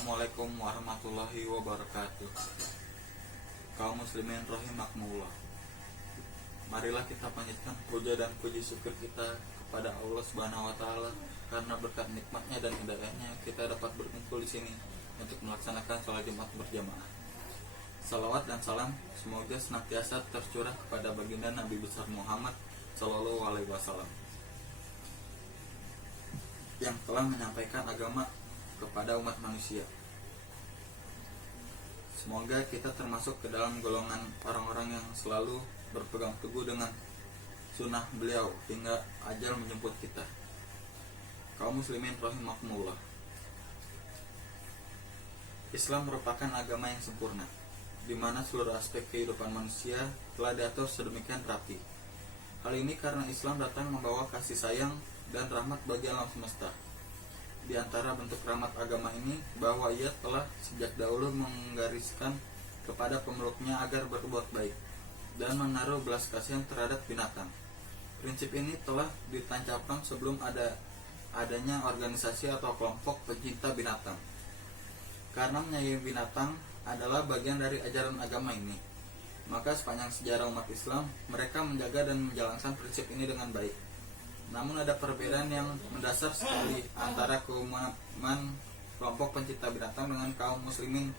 Assalamualaikum warahmatullahi wabarakatuh. Kaum muslimin rahimakumullah. Marilah kita panjatkan puja dan puji syukur kita kepada Allah Subhanahu wa taala karena berkat nikmatnya dan hidayahnya kita dapat berkumpul di sini untuk melaksanakan sholat Jumat berjamaah. Salawat dan salam semoga senantiasa tercurah kepada baginda Nabi besar Muhammad Sallallahu Alaihi Wasallam yang telah menyampaikan agama kepada umat manusia. Semoga kita termasuk ke dalam golongan orang-orang yang selalu berpegang teguh dengan sunnah beliau hingga ajal menjemput kita. Kaum muslimin rahimakumullah. Islam merupakan agama yang sempurna, di mana seluruh aspek kehidupan manusia telah diatur sedemikian rapi. Hal ini karena Islam datang membawa kasih sayang dan rahmat bagi alam semesta. Di antara bentuk rahmat agama ini bahwa ia telah sejak dahulu menggariskan kepada pemeluknya agar berbuat baik dan menaruh belas kasihan terhadap binatang. Prinsip ini telah ditancapkan sebelum adanya organisasi atau kelompok pencinta binatang. Karena menyayangi binatang adalah bagian dari ajaran agama ini, maka sepanjang sejarah umat Islam mereka menjaga dan menjalankan prinsip ini dengan baik. Namun ada perbedaan yang mendasar sekali antara keumaman kelompok pencinta binatang dengan kaum muslimin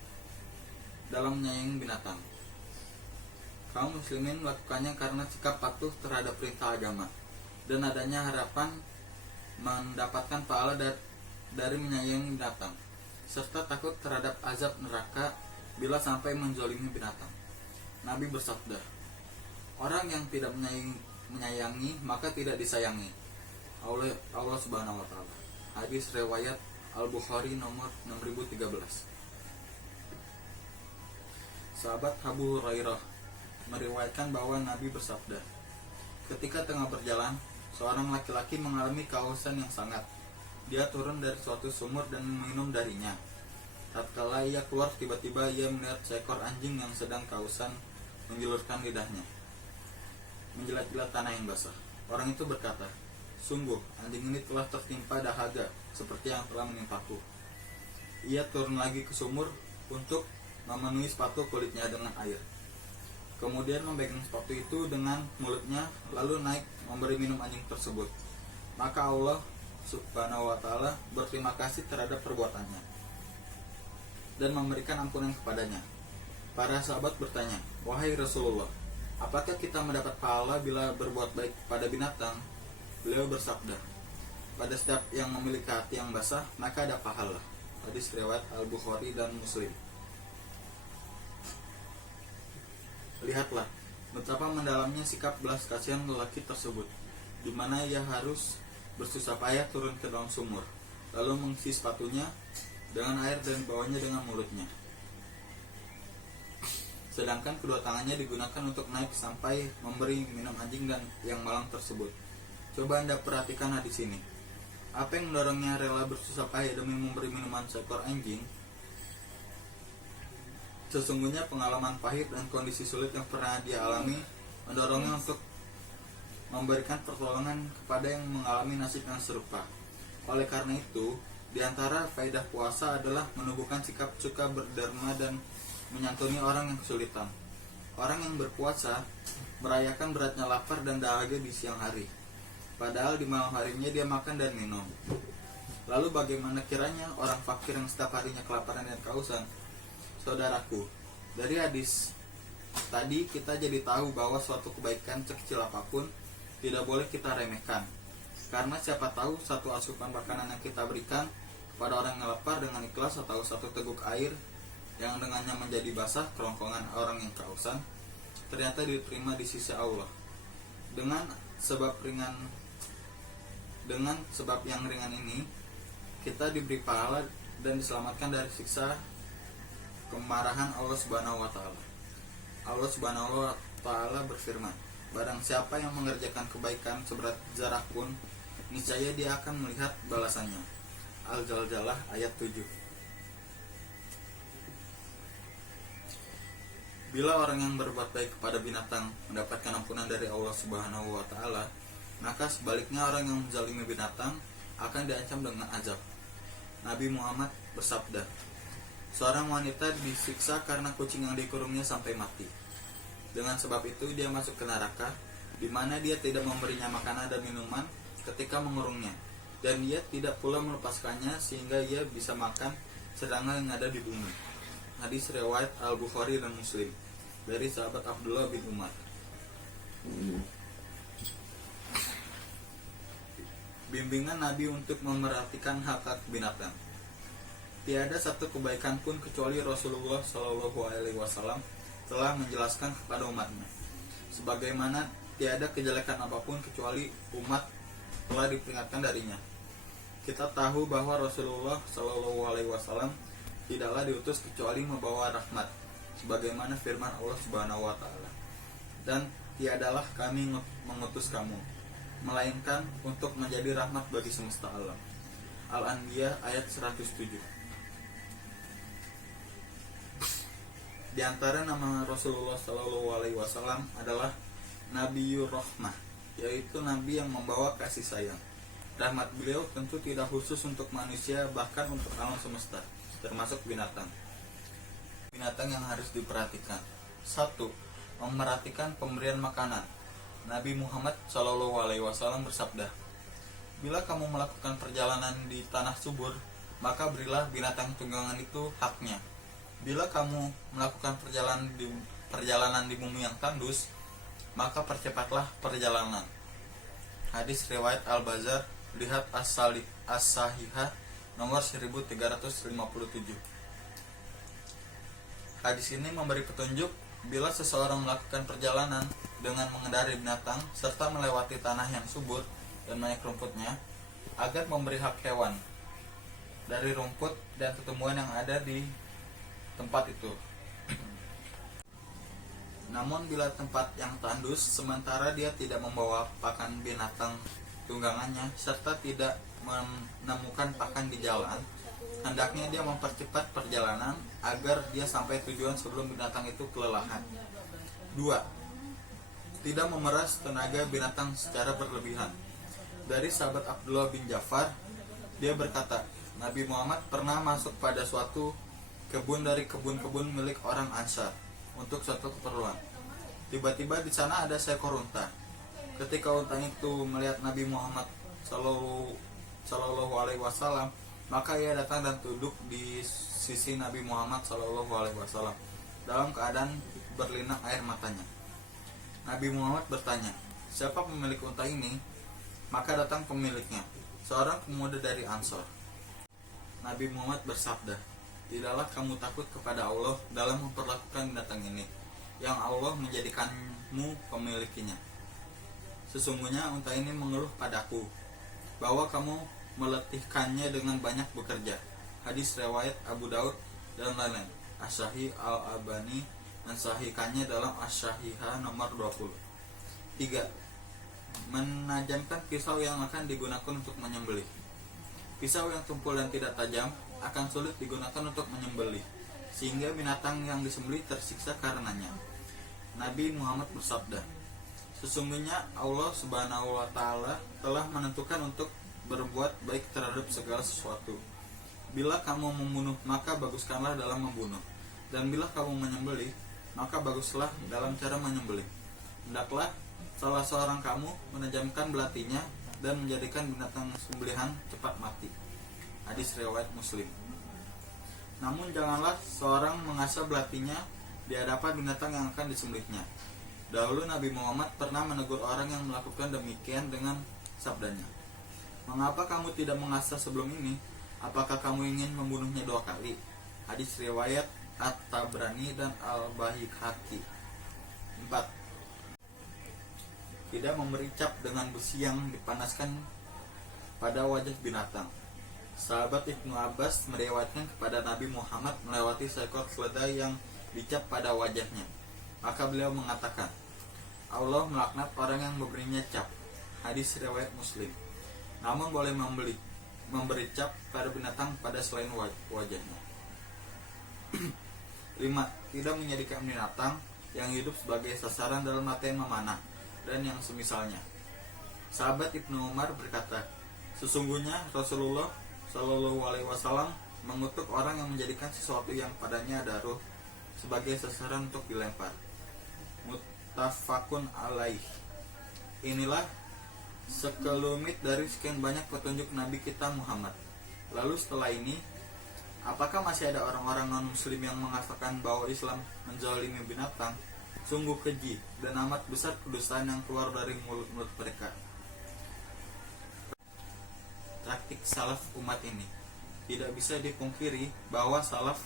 dalam menyayangi binatang. Kaum muslimin melakukannya karena sikap patuh terhadap perintah agama dan adanya harapan mendapatkan pahala dari menyayangi binatang, serta takut terhadap azab neraka bila sampai menzalimi binatang. Nabi bersabda, orang yang tidak menyayangi maka tidak disayangi oleh Allah Subhanahu wa taala. Hadis riwayat Al-Bukhari nomor 6013. Sahabat Abu Hurairah meriwayatkan bahwa Nabi bersabda, ketika tengah berjalan, seorang laki-laki mengalami kehausan yang sangat. Dia turun dari suatu sumur dan minum darinya. Tatkala ia keluar, tiba-tiba ia melihat seekor anjing yang sedang kehausan menjulurkan lidahnya menjilat-jilat tanah yang basah. Orang itu berkata, sungguh anjing ini telah tertimpa dahaga seperti yang telah menimpaku. Ia turun lagi ke sumur untuk memenuhi sepatu kulitnya dengan air. Kemudian memegang sepatu itu dengan mulutnya, lalu naik memberi minum anjing tersebut. Maka Allah Subhanahu wa taala berterima kasih terhadap perbuatannya dan memberikan ampunan kepadanya. Para sahabat bertanya, wahai Rasulullah, apakah kita mendapat pahala bila berbuat baik pada binatang? Beliau bersabda, pada setiap yang memiliki hati yang basah maka ada pahala. Hadis riwayat Al-Bukhari dan Muslim. Lihatlah betapa mendalamnya sikap belas kasihan lelaki tersebut, di mana ia harus bersusah payah turun ke dalam sumur, lalu mengisi sepatunya dengan air dan bawanya dengan mulutnya. Sedangkan kedua tangannya digunakan untuk naik sampai memberi minum anjing dan yang malang tersebut. Coba Anda perhatikan hadis ini. Apa yang mendorongnya rela bersusah payah demi memberi minuman seekor anjing? Sesungguhnya pengalaman pahit dan kondisi sulit yang pernah dia alami mendorongnya untuk memberikan pertolongan kepada yang mengalami nasib yang serupa. Oleh karena itu, di antara faedah puasa adalah menumbuhkan sikap suka berderma dan menyantuni orang yang kesulitan. Orang yang berpuasa merayakan beratnya lapar dan dahaga di siang hari, padahal di malam harinya dia makan dan minum. Lalu bagaimana kiranya orang fakir yang setiap harinya kelaparan dan kehausan? Saudaraku, dari hadis tadi kita jadi tahu bahwa suatu kebaikan sekecil apapun tidak boleh kita remehkan. Karena siapa tahu satu asupan makanan yang kita berikan kepada orang yang lapar dengan ikhlas, atau satu teguk air yang dengannya menjadi basah kerongkongan orang yang kehausan, ternyata diterima di sisi Allah. Dengan sebab yang ringan ini, kita diberi pahala dan diselamatkan dari siksa kemarahan Allah Subhanahu wa taala. Allah Subhanahu wa taala berfirman, barang siapa yang mengerjakan kebaikan seberat zarah pun, niscaya dia akan melihat balasannya. Al-Zalzalah ayat 7. Bila orang yang berbuat baik kepada binatang mendapatkan ampunan dari Allah Subhanahu wa taala, maka sebaliknya orang yang menzalimi binatang akan diancam dengan azab. Nabi Muhammad bersabda, Seorang wanita disiksa karena kucing yang dikurungnya sampai mati. Dengan sebab itu dia masuk ke neraka, di mana dia tidak memberinya makanan dan minuman ketika mengurungnya, dan dia tidak pula melepaskannya sehingga ia bisa makan serangga yang ada di bumi. Hadis riwayat Al-Bukhari dan Muslim dari sahabat Abdullah bin Umar. Bimbingan Nabi untuk memerhatikan hak-hak binatang. Tiada satu kebaikan pun kecuali Rasulullah Shallallahu Alaihi Wasallam telah menjelaskan kepada umatnya. Sebagaimana tiada kejelekan apapun kecuali umat telah diperingatkan darinya. Kita tahu bahwa Rasulullah Shallallahu Alaihi Wasallam tidaklah diutus kecuali membawa rahmat, sebagaimana firman Allah Subhanahu Wa Taala. Dan tiadalah kami mengutus kamu, melainkan untuk menjadi rahmat bagi semesta alam. Al-Anbiya ayat 107. Di antara nama Rasulullah Shallallahu Alaihi Wasallam adalah Nabiyur Rahmah, yaitu Nabi yang membawa kasih sayang. Rahmat beliau tentu tidak khusus untuk manusia, bahkan untuk alam semesta, termasuk binatang. Binatang yang harus diperhatikan. 1. Memerhatikan pemberian makanan. Nabi Muhammad Shallallahu Alaihi Wasallam bersabda, bila kamu melakukan perjalanan di tanah subur, maka berilah binatang tunggangan itu haknya. Bila kamu melakukan perjalanan di bumi yang tandus, maka percepatlah perjalanan. Hadis riwayat Al-Bazar, lihat As-Sahihah nomor 1357. Hadis ini memberi petunjuk bila seseorang melakukan perjalanan dengan mengendarai binatang serta melewati tanah yang subur dan banyak rumputnya, agar memberi hak hewan dari rumput dan tumbuhan yang ada di tempat itu. Namun bila tempat yang tandus sementara dia tidak membawa pakan binatang tunggangannya serta tidak menemukan pakan di jalan, hendaknya dia mempercepat perjalanan agar dia sampai tujuan sebelum binatang itu kelelahan. 2. Tidak memeras tenaga binatang secara berlebihan. Dari sahabat Abdullah bin Ja'far, dia berkata, Nabi Muhammad pernah masuk pada suatu kebun dari kebun-kebun milik orang Ansar untuk suatu keperluan. Tiba-tiba di sana ada seekor unta. Ketika unta itu melihat Nabi Muhammad Sallallahu Alaihi Wasallam, maka ia datang dan duduk di sisi Nabi Muhammad Sallallahu Alaihi Wasallam dalam keadaan berlinang air matanya. Nabi Muhammad bertanya, siapa pemilik unta ini? Maka datang pemiliknya, seorang pemuda dari Ansor. Nabi Muhammad bersabda, tidaklah kamu takut kepada Allah dalam memperlakukan binatang ini, yang Allah menjadikanmu pemilikinya. Sesungguhnya unta ini mengeluh padaku, bahwa kamu meletihkannya dengan banyak bekerja. Hadis riwayat Abu Daud dan lain-lain. As-Sahih Al-Albani mensahihkannya dalam As-Sahihah nomor 20. 3. Menajamkan pisau yang akan digunakan untuk menyembelih. Pisau yang tumpul dan tidak tajam akan sulit digunakan untuk menyembelih, sehingga binatang yang disembelih tersiksa karenanya. Nabi Muhammad bersabda, sesungguhnya Allah Subhanahu wa Ta'ala telah menentukan untuk berbuat baik terhadap segala sesuatu. Bila kamu membunuh, maka baguskanlah dalam membunuh, dan bila kamu menyembelih, maka baguslah dalam cara menyembelih. Hendaklah salah seorang kamu menajamkan belatinya dan menjadikan binatang sembelihan cepat mati. Hadis riwayat Muslim. Namun janganlah seorang mengasah belatinya di hadapan binatang yang akan disembelihnya. Dahulu Nabi Muhammad pernah menegur orang yang melakukan demikian dengan sabdanya, mengapa kamu tidak mengasah sebelum ini? Apakah kamu ingin membunuhnya 2 kali? Hadis riwayat At-Tabrani dan Al-Baihaqi. 4. Tidak memberi cap dengan besi yang dipanaskan pada wajah binatang. Sahabat Ibnu Abbas meriwayatkan kepada Nabi Muhammad melewati seekor keledai yang dicap pada wajahnya. Maka beliau mengatakan, Allah melaknat orang yang memberinya cap. Hadis riwayat Muslim. Namun boleh memberi cap pada binatang pada selain wajahnya. 5. Tidak menjadikan binatang yang hidup sebagai sasaran dalam latihan memanah dan yang semisalnya. Sahabat Ibnu Umar berkata, sesungguhnya Rasulullah Shallallahu Alaihi Wasallam mengutuk orang yang menjadikan sesuatu yang padanya ada ruh sebagai sasaran untuk dilempar. Muttafaqun alaih. Inilah sekelumit dari sekian banyak petunjuk Nabi kita Muhammad. Lalu setelah ini, apakah masih ada orang-orang non-muslim yang mengatakan bahwa Islam menzalimi binatang? Sungguh keji dan amat besar kedustaan yang keluar dari mulut-mulut mereka. Praktik salaf umat ini. Tidak bisa dipungkiri bahwa salaf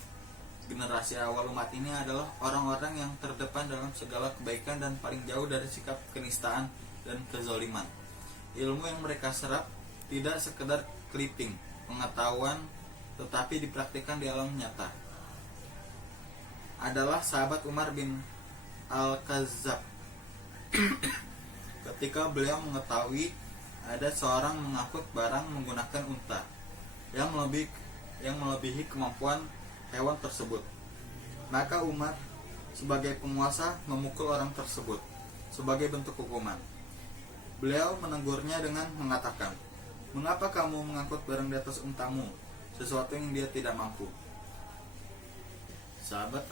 generasi awal umat ini adalah orang-orang yang terdepan dalam segala kebaikan dan paling jauh dari sikap kenistaan dan kezaliman. Ilmu yang mereka serap tidak sekedar clipping, pengetahuan, tetapi dipraktikkan di alam nyata. Adalah sahabat Umar bin Al-Khazzab. Ketika beliau mengetahui ada seorang mengangkut barang menggunakan unta yang melebihi kemampuan hewan tersebut, maka Umar sebagai penguasa memukul orang tersebut sebagai bentuk hukuman. Beliau menegurnya dengan mengatakan, "Mengapa kamu mengangkut barang di atas untamu, sesuatu yang dia tidak mampu?" Sahabat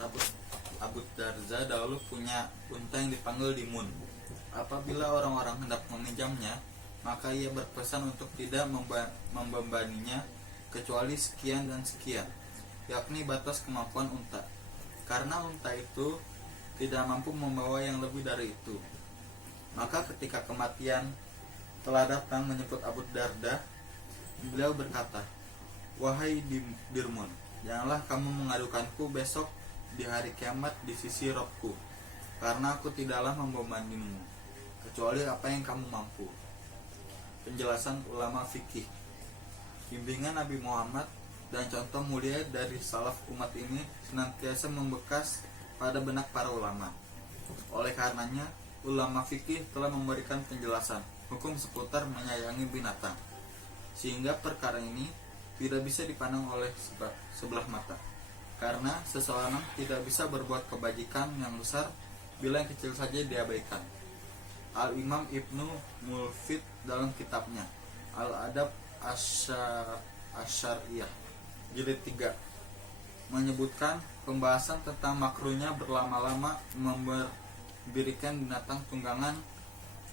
Abu Darda dahulu punya unta yang dipanggil Dimun. Apabila orang-orang hendak meminjamnya, maka ia berpesan untuk tidak membebaninya kecuali sekian dan sekian, yakni batas kemampuan unta, karena unta itu tidak mampu membawa yang lebih dari itu. Maka ketika kematian telah datang menyebut Abu Darda, beliau berkata, "Wahai Dirmun, janganlah kamu mengadukanku besok di hari kiamat di sisi Robku, karena aku tidaklah membebanimu kecuali apa yang kamu mampu." Penjelasan ulama fikih. Bimbingan Nabi Muhammad dan contoh mulia dari salaf umat ini senantiasa membekas pada benak para ulama. Oleh karenanya, ulama fikih telah memberikan penjelasan hukum seputar menyayangi binatang, sehingga perkara ini tidak bisa dipandang oleh sebelah mata, karena seseorang tidak bisa berbuat kebajikan yang besar bila yang kecil saja diabaikan. Al-Imam Ibnu Mulfid dalam kitabnya Al-Adab Asyariyah jilid 3 menyebutkan pembahasan tentang makruhnya berlama-lama memberikan binatang tunggangan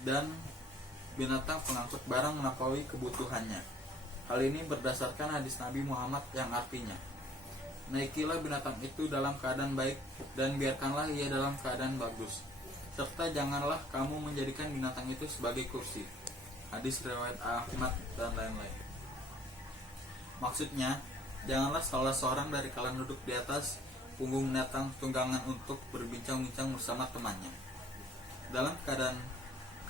dan binatang pengangkut barang melampaui kebutuhannya. Hal ini berdasarkan hadis Nabi Muhammad yang artinya, "Naikilah binatang itu dalam keadaan baik dan biarkanlah ia dalam keadaan bagus, serta janganlah kamu menjadikan binatang itu sebagai kursi." Hadis riwayat Ahmad dan lain-lain. Maksudnya, janganlah salah seorang dari kalian duduk di atas punggung binatang tunggangan untuk berbincang-bincang bersama temannya. Dalam keadaan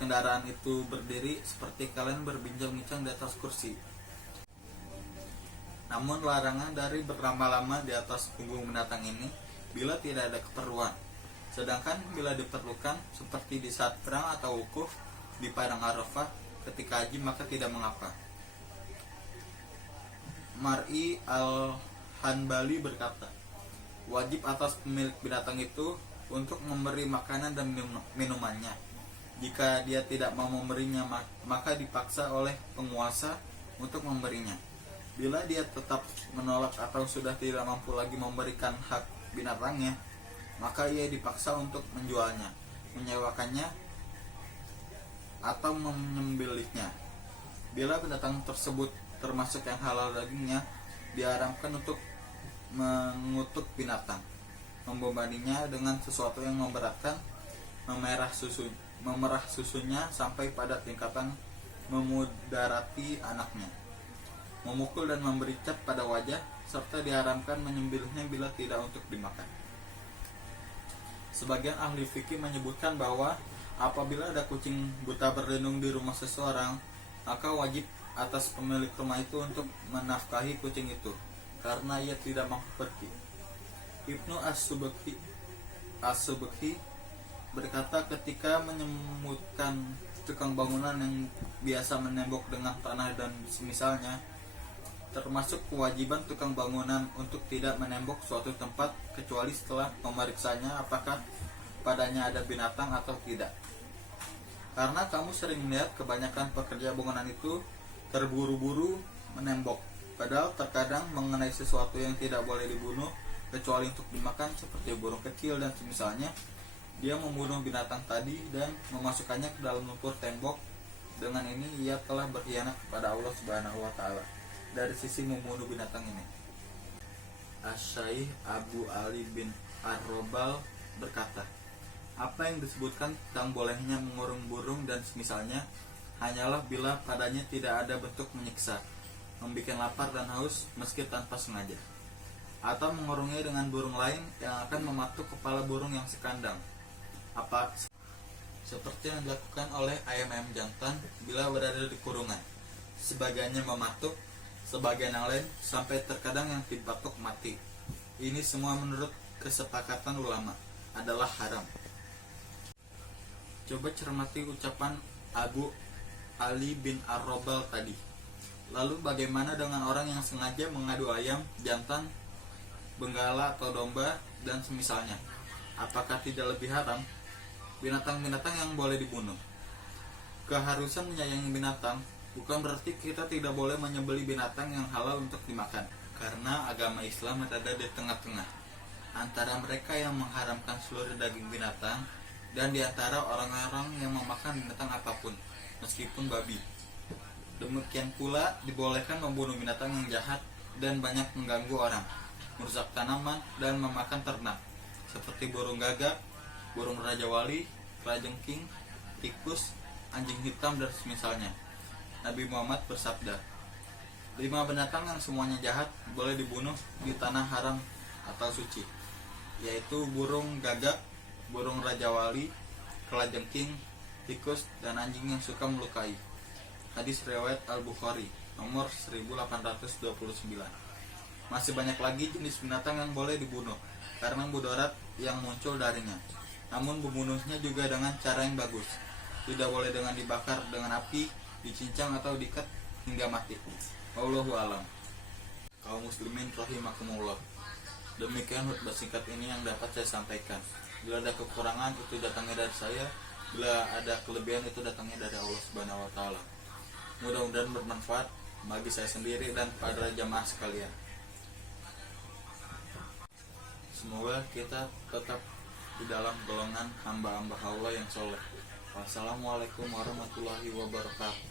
kendaraan itu berdiri seperti kalian berbincang-bincang di atas kursi. Namun larangan dari berlama-lama di atas punggung binatang ini bila tidak ada keperluan. Sedangkan bila diperlukan seperti di saat perang atau wukuf di padang Arafah ketika haji, maka tidak mengapa. Mar'i al-Hanbali berkata, wajib atas pemilik binatang itu untuk memberi makanan dan minumannya. Jika dia tidak mau memberinya, maka dipaksa oleh penguasa untuk memberinya. Bila dia tetap menolak atau sudah tidak mampu lagi memberikan hak binatangnya, maka ia dipaksa untuk menjualnya, menyewakannya, atau menyembelihnya. Bila binatang tersebut termasuk yang halal dagingnya, diharamkan untuk mengutuk binatang, membebaninya dengan sesuatu yang memberatkan, memerah susunya sampai pada tingkatan memudarati anaknya, memukul dan memberi cap pada wajah, serta diharamkan menyembelihnya bila tidak untuk dimakan. Sebagian ahli fikih menyebutkan bahwa apabila ada kucing buta berlindung di rumah seseorang, maka wajib atas pemilik rumah itu untuk menafkahi kucing itu, karena ia tidak mampu pergi. Ibnu As-Subki berkata ketika menyebutkan tukang bangunan yang biasa menembok dengan tanah dan semisalnya, termasuk kewajiban tukang bangunan untuk tidak menembok suatu tempat kecuali setelah memeriksanya apakah padanya ada binatang atau tidak. Karena kamu sering melihat kebanyakan pekerja bangunan itu terburu-buru menembok, Padahal terkadang mengenai sesuatu yang tidak boleh dibunuh kecuali untuk dimakan seperti burung kecil dan semisalnya, dia membunuh binatang tadi dan memasukkannya ke dalam lumpur tembok. Dengan ini ia telah berkhianat kepada Allah Subhanahu wa taala dari sisi membunuh binatang ini. Asy-Syaikh Abu Ali bin Ar-Robal berkata, apa yang disebutkan tentang bolehnya mengurung burung dan semisalnya hanyalah bila padanya tidak ada bentuk menyiksa, membikin lapar dan haus meski tanpa sengaja, atau mengurungnya dengan burung lain yang akan mematuk kepala burung yang sekandang, apa seperti yang dilakukan oleh ayam-ayam jantan bila berada di kurungan. Sebagiannya mematuk, sebagian yang lain sampai terkadang yang dipatuk mati. Ini semua menurut kesepakatan ulama adalah haram. Coba cermati ucapan Abu Ali bin Ar-Robal tadi. Lalu bagaimana dengan orang yang sengaja mengadu ayam, jantan, benggala atau domba dan semisalnya? Apakah tidak lebih haram? Binatang-binatang yang boleh dibunuh. Keharusan menyayangi binatang bukan berarti kita tidak boleh menyembelih binatang yang halal untuk dimakan. Karena agama Islam berada di tengah-tengah antara mereka yang mengharamkan seluruh daging binatang dan di antara orang-orang yang memakan binatang apapun, meskipun babi. Demikian pula dibolehkan membunuh binatang yang jahat dan banyak mengganggu orang, merusak tanaman dan memakan ternak, seperti burung gagak, burung raja wali, kalajengking, tikus, anjing hitam dan semisalnya. Nabi Muhammad bersabda, 5 binatang yang semuanya jahat boleh dibunuh di tanah haram atau suci, yaitu burung gagak, burung raja wali, kalajengking, tikus, dan anjing yang suka melukai. Hadis riwayat Al-Bukhari nomor 1829. Masih banyak lagi jenis binatang yang boleh dibunuh karena mudarat yang muncul darinya. Namun membunuhnya juga dengan cara yang bagus. Tidak boleh dengan dibakar dengan api, dicincang atau diikat hingga mati. Wallahu a'lam. Kaum muslimin rahimakumullah. Demikian khutbah singkat ini yang dapat saya sampaikan. Bila ada kekurangan itu datangnya dari saya, bila ada kelebihan itu datangnya dari Allah Subhanahu wa taala. Mudah-mudahan bermanfaat bagi saya sendiri dan para jamaah sekalian. Semoga kita tetap di dalam golongan hamba-hamba Allah yang soleh. Wassalamualaikum warahmatullahi wabarakatuh.